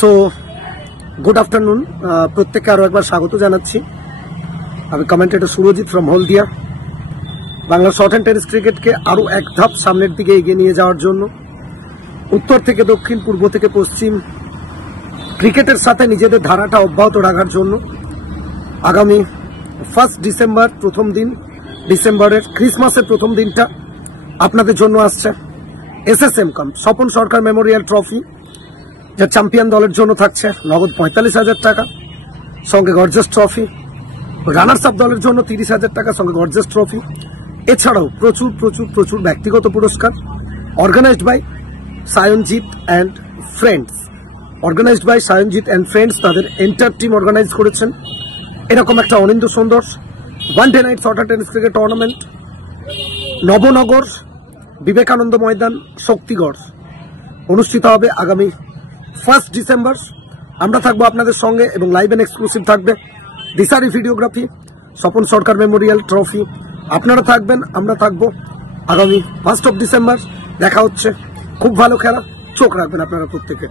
So good afternoon, প্রত্যেককে আরো একবার স্বাগত জানাচ্ছি। আমি commentator Surajit from Haldia. Bangla short and tennis ক্রিকেটকে আরো এক ধাপ সামনের দিকে এগিয়ে নিয়ে যাওয়ার জন্য, উত্তর থেকে দক্ষিণ, পূর্ব থেকে পশ্চিম, ক্রিকেটের সাথে নিজেদের ধারাটা অব্যাহত রাখার জন্য আগামী 1 ডিসেম্বর, প্রথম দিন ডিসেম্বরের ক্রিসমাসের প্রথম দিনটা আপনাদের জন্য আসছে এসএসএম কাপ স্বপন সরকার মেমোরিয়াল ট্রফি, যা চ্যাম্পিয়ন দলের জন্য থাকছে নগদ 45,000 টাকা, সঙ্গে গর্জাস ট্রফি। রানার্স আপ দলের জন্য 30,000 টাকা, সঙ্গে গর্জাস ট্রফি। এছাড়াও প্রচুর প্রচুর প্রচুর ব্যক্তিগত পুরস্কার, organised by Sayanjit and friends. Organised by Sayanjit and friends, তাদের এন্টার টিম অর্গানাইজ করেছেন এরকম একটা অনিন্দ সুন্দর one day night short tennis cricket tournament Nabanagar Vivekananda Maidan, Shaktigarh অনুষ্ঠিত হবে আগামী 1 ডিসেম্বর। আমরা থাকবো আপনাদের সঙ্গে এবং লাইভ এন্ড এক্সক্লুসিভ থাকবে দিশারি ভিডিওগ্রাফি, স্বপন সরকার মেমোরিয়াল ট্রফি। আপনারা থাকবেন, আমরা থাকবো। আগামী 1 ডিসেম্বর দেখা হচ্ছে। খুব ভালো খেলা, চোখ রাখবেন আপনারা প্রত্যেকে।